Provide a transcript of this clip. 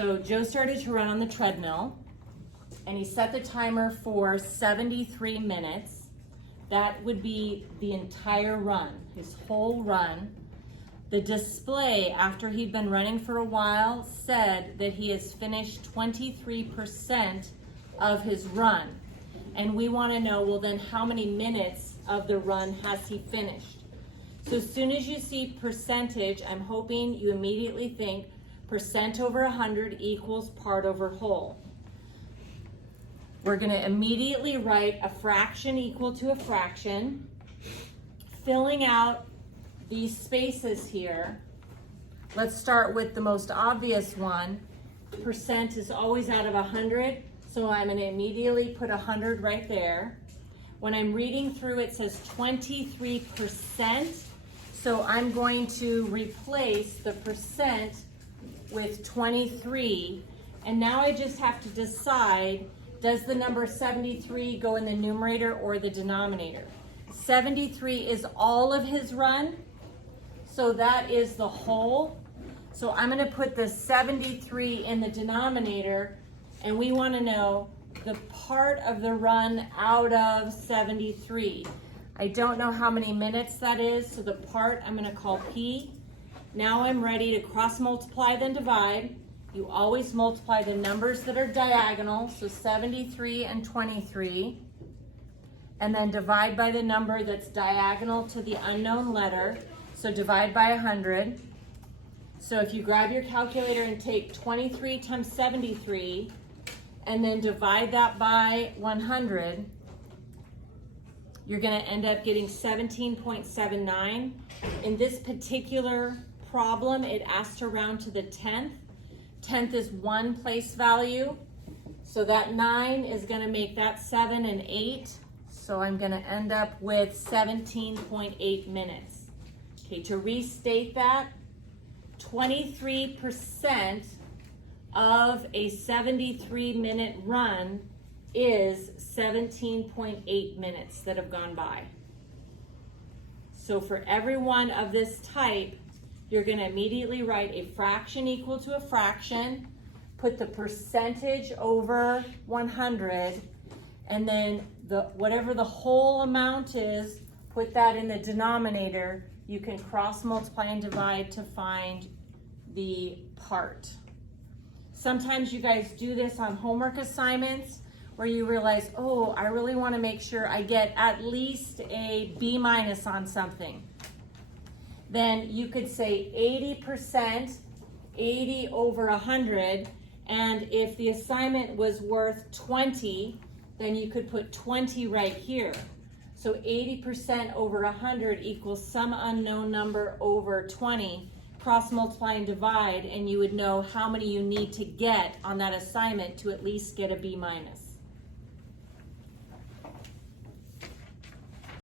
So Joe started to run on the treadmill and he set the timer for 73 minutes. That would be the entire run, his whole run. The display, after he'd been running for a while, said that he has finished 23% of his run. And we want to know, well, then how many minutes of the run has he finished? So as soon as you see percentage, I'm hoping you immediately think percent over 100 equals part over whole. We're going to immediately write a fraction equal to a fraction, filling out these spaces here. Let's start with the most obvious one. Percent is always out of 100, so I'm going to immediately put 100 right there. When I'm reading through, it says 23%, so I'm going to replace the percent with 23, and now I just have to decide, does the number 73 go in the numerator or the denominator? 73 is all of his run, so that is the whole. So I'm going to put the 73 in the denominator, and we want to know the part of the run out of 73. I don't know how many minutes that is, so the part I'm going to call P. Now I'm ready to cross multiply then divide. You always multiply the numbers that are diagonal, so 73 and 23, and then divide by the number that's diagonal to the unknown letter, so divide by 100. So if you grab your calculator and take 23 times 73, and then divide that by 100, you're going to end up getting 17.79. In this particular problem, it asked to round to the 10th. 10th is one place value, so that 9 is going to make that 7 and 8, so I'm going to end up with 17.8 minutes. Okay, to restate that, 23% of a 73-minute run is 17.8 minutes that have gone by. So for every one of this type, you're going to immediately write a fraction equal to a fraction, put the percentage over 100, and then whatever the whole amount is, put that in the denominator. You can cross multiply and divide to find the part. Sometimes you guys do this on homework assignments where you realize, oh, I really want to make sure I get at least a B- on something. Then you could say 80%, 80 over 100, and if the assignment was worth 20, then you could put 20 right here. So 80% over 100 equals some unknown number over 20. Cross multiply and divide, and you would know how many you need to get on that assignment to at least get a B-.